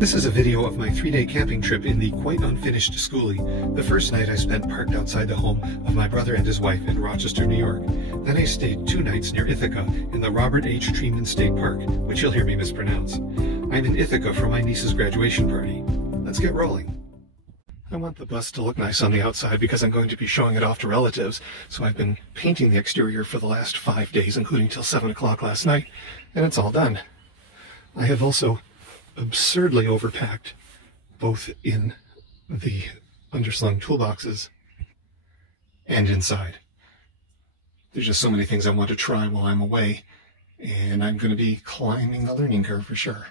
This is a video of my 3-day camping trip in the quite unfinished Skoolie. The first night I spent parked outside the home of my brother and his wife in Rochester, New York. Then I stayed 2 nights near Ithaca in the Robert H. Treman State Park, which you'll hear me mispronounce. I'm in Ithaca for my niece's graduation party. Let's get rolling. I want the bus to look nice on the outside because I'm going to be showing it off to relatives, so I've been painting the exterior for the last 5 days, including till 7 o'clock last night, and it's all done. I have also absurdly overpacked, both in the underslung toolboxes and inside. There's just so many things I want to try while I'm away, and I'm going to be climbing the learning curve for sure.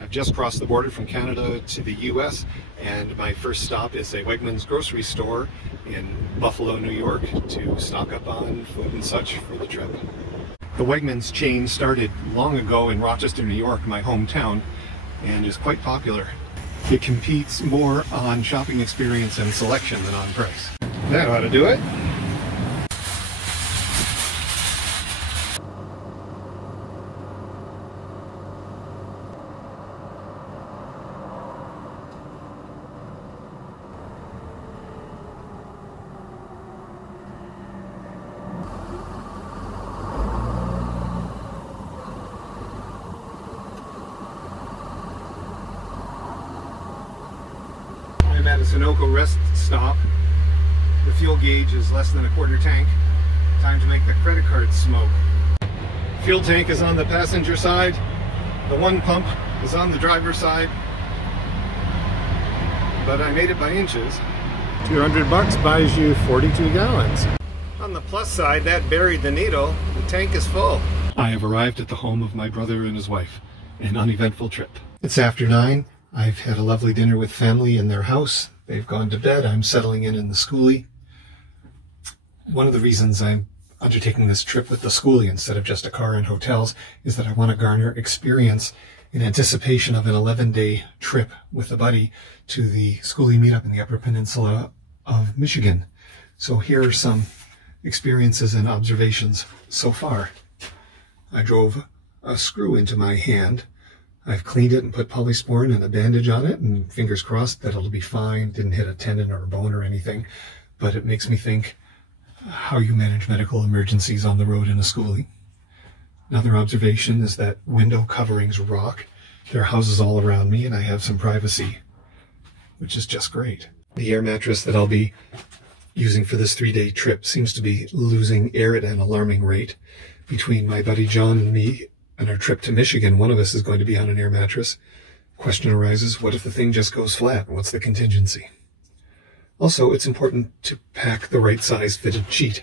I've just crossed the border from Canada to the US, and my first stop is a Wegmans grocery store in Buffalo, New York, to stock up on food and such for the trip. The Wegmans chain started long ago in Rochester, New York, my hometown, and is quite popular. It competes more on shopping experience and selection than on price. That ought to do it. I'm at a Sunoco rest stop. The fuel gauge is less than a quarter tank. Time to make the credit card smoke. Fuel tank is on the passenger side. The one pump is on the driver's side. But I made it by inches. $200 buys you 42 gallons. On the plus side, that buried the needle. The tank is full. I have arrived at the home of my brother and his wife. An uneventful trip. It's after 9. I've had a lovely dinner with family in their house. They've gone to bed. I'm settling in the Skoolie. One of the reasons I'm undertaking this trip with the Skoolie instead of just a car and hotels is that I want to garner experience in anticipation of an 11-day trip with a buddy to the Skoolie meetup in the Upper Peninsula of Michigan. So here are some experiences and observations so far. I drove a screw into my hand. I've cleaned it and put polysporin and a bandage on it, and fingers crossed that it'll be fine. Didn't hit a tendon or a bone or anything, but it makes me think how you manage medical emergencies on the road in a Skoolie. Another observation is that window coverings rock. There are houses all around me, and I have some privacy, which is just great. The air mattress that I'll be using for this 3-day trip seems to be losing air at an alarming rate. Between my buddy John and me, on our trip to Michigan, one of us is going to be on an air mattress. Question arises, what if the thing just goes flat? What's the contingency? Also, it's important to pack the right size fitted sheet.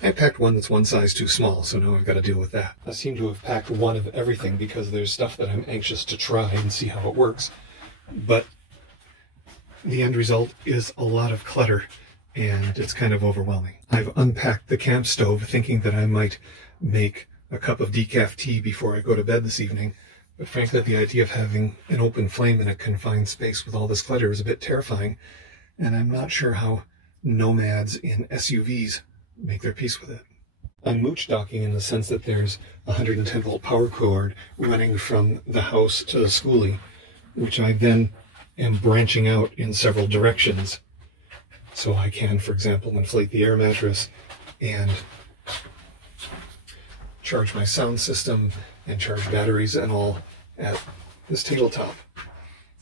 I packed one that's one size too small, so now I've got to deal with that. I seem to have packed one of everything because there's stuff that I'm anxious to try and see how it works. But the end result is a lot of clutter, and it's kind of overwhelming. I've unpacked the camp stove thinking that I might make a cup of decaf tea before I go to bed this evening, but frankly the idea of having an open flame in a confined space with all this clutter is a bit terrifying, and I'm not sure how nomads in SUVs make their peace with it. I'm moochdocking in the sense that there's a 110-volt power cord running from the house to the Skoolie, which I then am branching out in several directions, so I can, for example, inflate the air mattress and charge my sound system and charge batteries and all at this tabletop.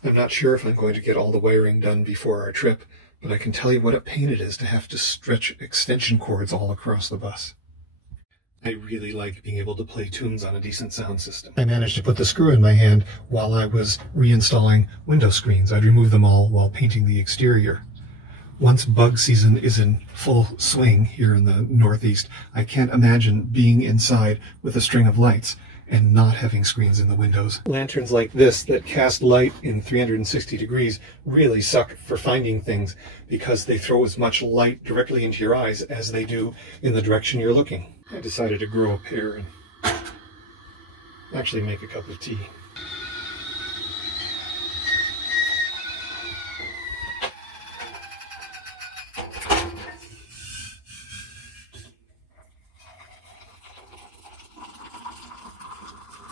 I'm not sure if I'm going to get all the wiring done before our trip, but I can tell you what a pain it is to have to stretch extension cords all across the bus. I really like being able to play tunes on a decent sound system. I managed to put the screw in my hand while I was reinstalling window screens. I'd remove them all while painting the exterior. Once bug season is in full swing here in the Northeast, I can't imagine being inside with a string of lights and not having screens in the windows. Lanterns like this that cast light in 360 degrees really suck for finding things because they throw as much light directly into your eyes as they do in the direction you're looking. I decided to grow a pair and actually make a cup of tea.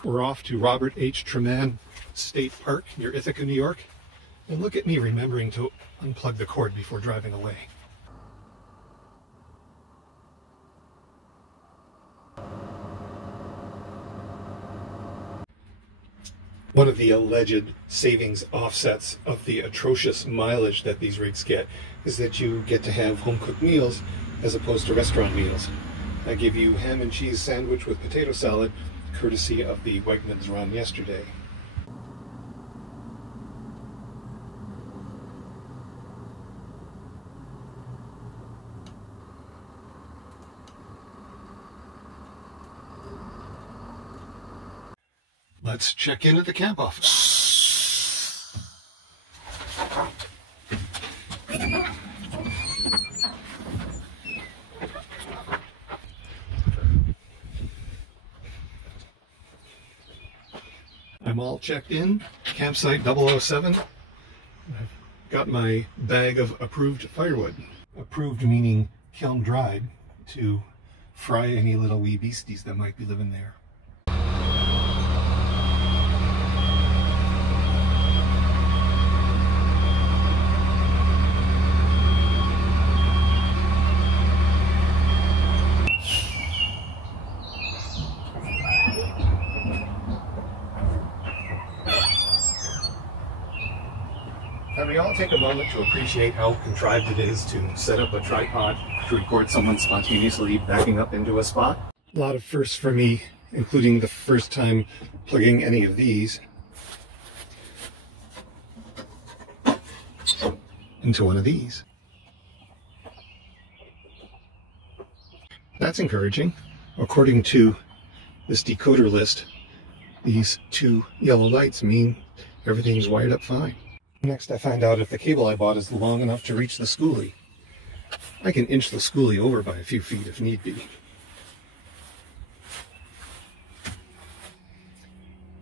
We're off to Robert H. Treman State Park near Ithaca, New York. And look at me remembering to unplug the cord before driving away. One of the alleged savings offsets of the atrocious mileage that these rigs get is that you get to have home-cooked meals as opposed to restaurant meals. I give you ham and cheese sandwich with potato salad, courtesy of the Wegmans run yesterday. Let's check in at the camp office. I'm all checked in, campsite 007. I've got my bag of approved firewood. Approved meaning kiln dried to fry any little wee beasties that might be living there. Can we all take a moment to appreciate how contrived it is to set up a tripod to record someone spontaneously backing up into a spot? A lot of firsts for me, including the first time plugging any of these into one of these. That's encouraging. According to this decoder list, these two yellow lights mean everything's wired up fine. Next, I find out if the cable I bought is long enough to reach the Skoolie. I can inch the Skoolie over by a few feet if need be.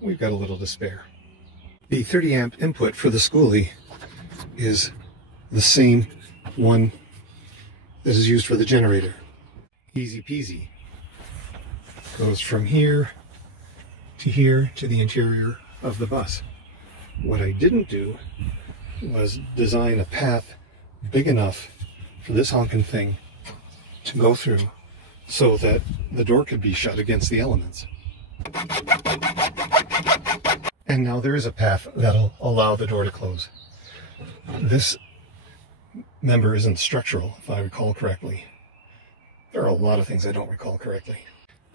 We've got a little to spare. The 30 amp input for the Skoolie is the same one that is used for the generator. Easy peasy. Goes from here to the interior of the bus. What I didn't do was design a path big enough for this honking thing to go through so that the door could be shut against the elements. And now there is a path that'll allow the door to close. This member isn't structural, if I recall correctly. There are a lot of things I don't recall correctly.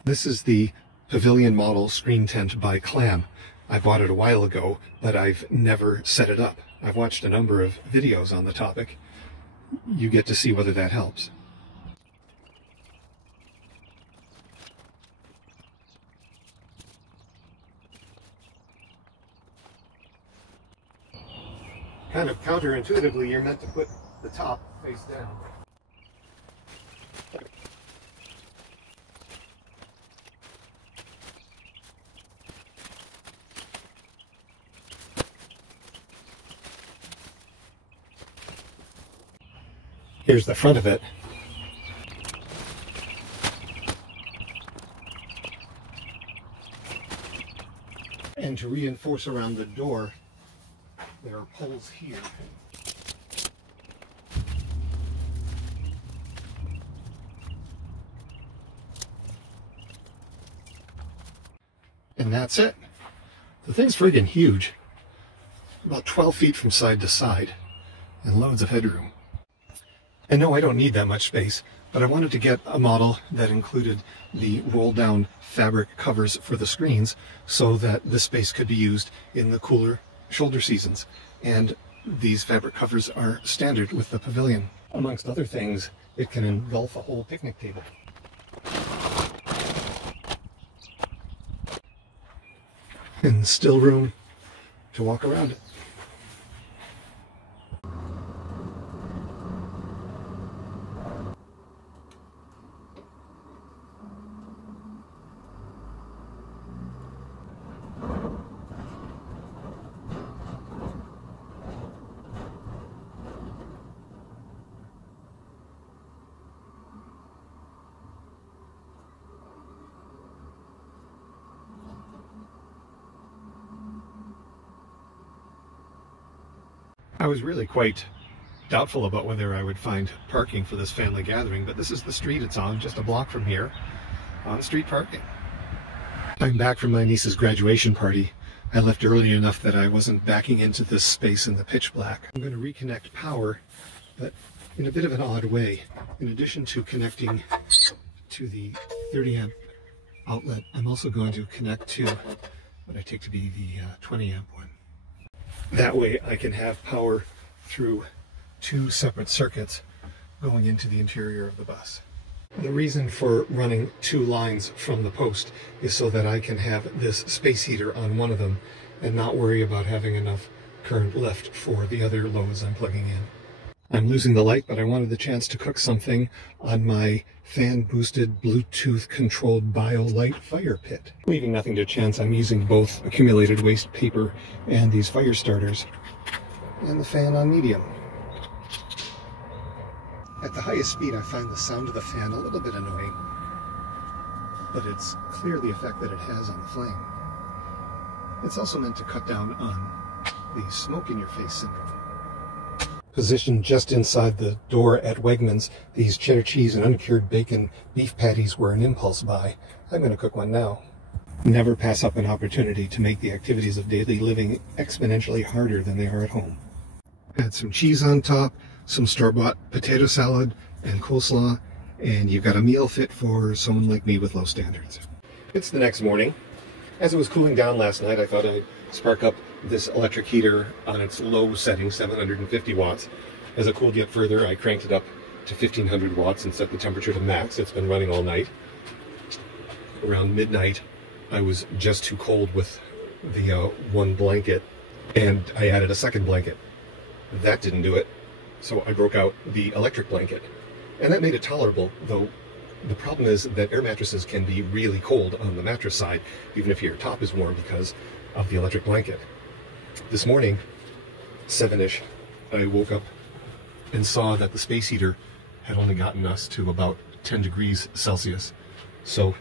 This is the Pavilion model screen tent by Clam. I bought it a while ago, but I've never set it up. I've watched a number of videos on the topic. You get to see whether that helps. Kind of counterintuitively, you're meant to put the top face down. Here's the front of it. And to reinforce around the door, there are poles here. And that's it. The thing's friggin' huge. About 12 feet from side to side, and loads of headroom. And no, I don't need that much space, but I wanted to get a model that included the roll-down fabric covers for the screens so that this space could be used in the cooler shoulder seasons. And these fabric covers are standard with the Pavilion. Amongst other things, it can engulf a whole picnic table. And still room to walk around it. was really quite doubtful about whether I would find parking for this family gathering, but this is the street it's on, just a block from here, on street parking. I'm back from my niece's graduation party. I left early enough that I wasn't backing into this space in the pitch black. I'm going to reconnect power, but in a bit of an odd way. In addition to connecting to the 30 amp outlet, I'm also going to connect to what I take to be the 20 amp one. That way I can have power through two separate circuits going into the interior of the bus. The reason for running two lines from the post is so that I can have this space heater on one of them and not worry about having enough current left for the other loads I'm plugging in. I'm losing the light, but I wanted the chance to cook something on my fan-boosted, Bluetooth-controlled BioLite FirePit. Leaving nothing to chance, I'm using both accumulated waste paper and these fire starters, and the fan on medium. At the highest speed, I find the sound of the fan a little bit annoying, but it's clear the effect that it has on the flame. It's also meant to cut down on the smoke-in-your-face syndrome. Positioned just inside the door at Wegmans, these cheddar cheese and uncured bacon beef patties were an impulse buy. I'm going to cook one now. Never pass up an opportunity to make the activities of daily living exponentially harder than they are at home. Add some cheese on top, some store-bought potato salad and coleslaw, and you've got a meal fit for someone like me with low standards. It's the next morning. As it was cooling down last night, I thought I'd spark up this electric heater on its low setting, 750 watts. As it cooled yet further, I cranked it up to 1500 watts and set the temperature to max. It's been running all night. Around midnight, I was just too cold with the one blanket, and I added a second blanket. That didn't do it, so I broke out the electric blanket. And that made it tolerable, though the problem is that air mattresses can be really cold on the mattress side, even if your top is warm because of the electric blanket. This morning, 7-ish, I woke up and saw that the space heater had only gotten us to about 10 degrees Celsius. So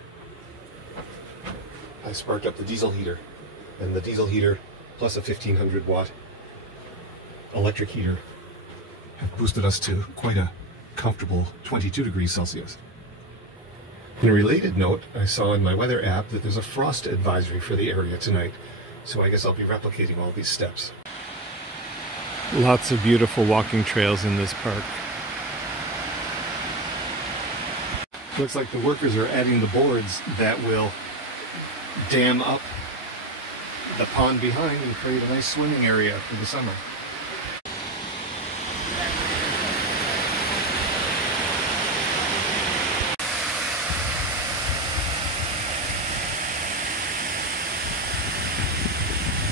I sparked up the diesel heater, and the diesel heater plus a 1500 watt electric heater have boosted us to quite a comfortable 22 degrees Celsius. In a related note, I saw in my weather app that there's a frost advisory for the area tonight, so I guess I'll be replicating all these steps. Lots of beautiful walking trails in this park. Looks like the workers are adding the boards that will dam up the pond behind and create a nice swimming area for the summer.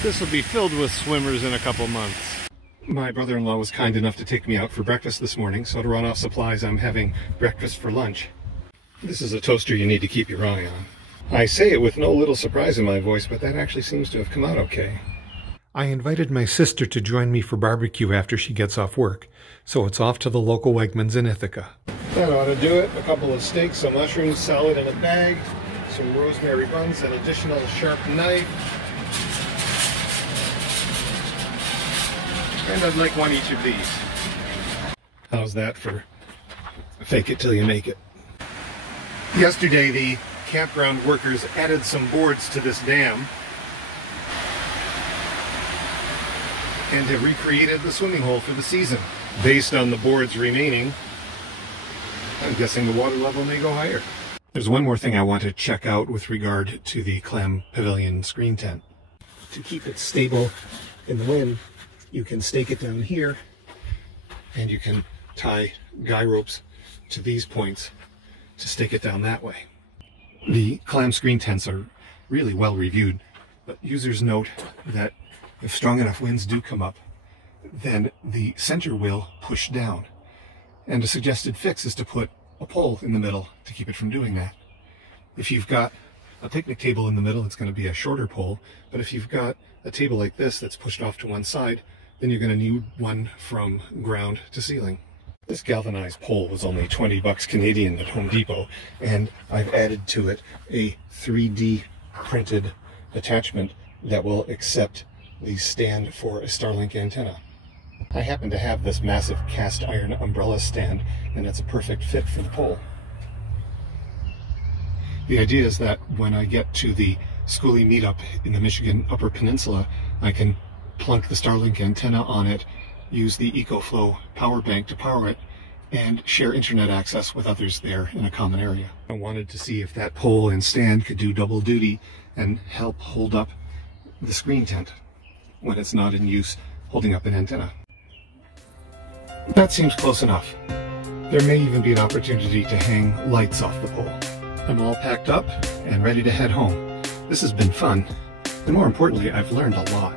This will be filled with swimmers in a couple months. My brother-in-law was kind enough to take me out for breakfast this morning, so to run off supplies, I'm having breakfast for lunch. This is a toaster you need to keep your eye on. I say it with no little surprise in my voice, but that actually seems to have come out okay. I invited my sister to join me for barbecue after she gets off work, so it's off to the local Wegmans in Ithaca. That ought to do it. A couple of steaks, some mushrooms, salad in a bag, some rosemary buns, an additional sharp knife. And I'd like one each of these. How's that for fake it till you make it? Yesterday, the campground workers added some boards to this dam and have recreated the swimming hole for the season. Based on the boards remaining, I'm guessing the water level may go higher. There's one more thing I want to check out with regard to the Clam Pavilion screen tent. To keep it stable in the wind, you can stake it down here, and you can tie guy ropes to these points to stake it down that way. The Clam screen tents are really well reviewed, but users note that if strong enough winds do come up, then the center will push down. And a suggested fix is to put a pole in the middle to keep it from doing that. If you've got a picnic table in the middle, it's going to be a shorter pole, but if you've got a table like this that's pushed off to one side, then you're going to need one from ground to ceiling. This galvanized pole was only 20 bucks Canadian at Home Depot, and I've added to it a 3D printed attachment that will accept the stand for a StarLink antenna. I happen to have this massive cast iron umbrella stand, and it's a perfect fit for the pole. The idea is that when I get to the Skoolie meetup in the Michigan Upper Peninsula, I can plunk the StarLink antenna on it, use the EcoFlow power bank to power it, and share internet access with others there in a common area. I wanted to see if that pole and stand could do double duty and help hold up the screen tent when it's not in use holding up an antenna. That seems close enough. There may even be an opportunity to hang lights off the pole. I'm all packed up and ready to head home. This has been fun, and more importantly, I've learned a lot.